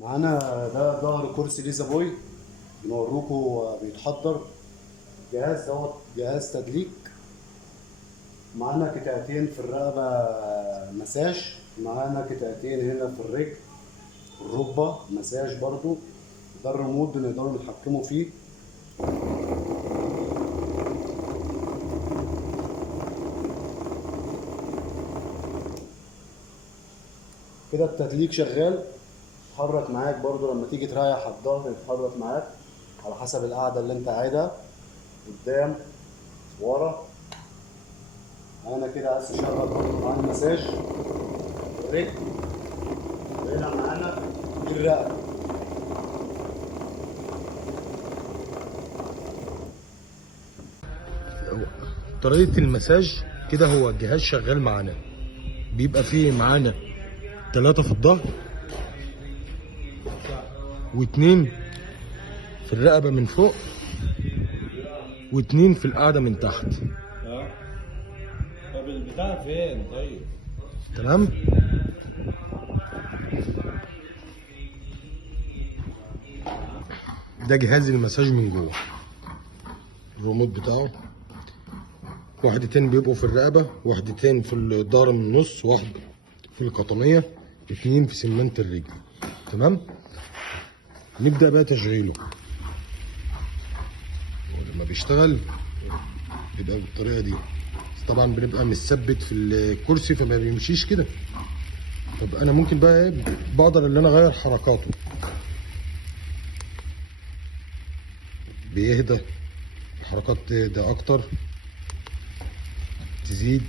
معانا ده ظهر كرسي ليزا بوي، بنوروكوا بيتحضر. جهاز دوت جهاز تدليك. معانا قطعتين في الرقبة مساج، معانا قطعتين هنا في الرجل الركبة مساج برضو. ده الريموت بنقدروا نتحكموا فيه. كده التدليك شغال. يتحرك معاك برضو لما تيجي تريح الظهر، يتحرك معاك على حسب القعدة اللي انت عايزها، قدام ورا. انا كده عايز اشغل برضو معانا مساج الرجل، وهنا معانا الرقبة. طريقة المساج كده، هو الجهاز شغال معانا، بيبقى فيه معانا 3 في الظهر و2 في الرقبة من فوق و2 في القعدة من تحت. طب البتاع فين طيب؟ تمام. ده جهاز المساج من جوه، الريموت بتاعه. وحدتين بيبقوا في الرقبة، وحدتين في الظهر من النص، واحدة في القطنية، 2 في سمانة الرجل. تمام. نبدأ بقى تشغيله. ولما بيشتغل بيبقى بالطريقة دي. طبعا بنبقى مثبت في الكرسي فما بيمشيش كده. طب انا ممكن بقى ايه، بقدر ان انا اغير حركاته. بيهدى، الحركات تهدى اكتر، تزيد.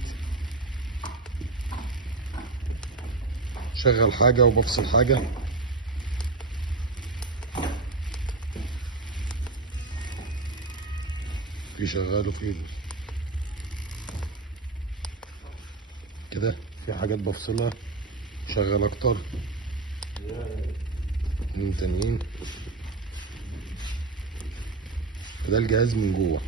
شغل حاجة وبفصل حاجة. في شغال وفي كده، في حاجات بفصلها شغل اكتر من تانيين. ده الجهاز من جوه.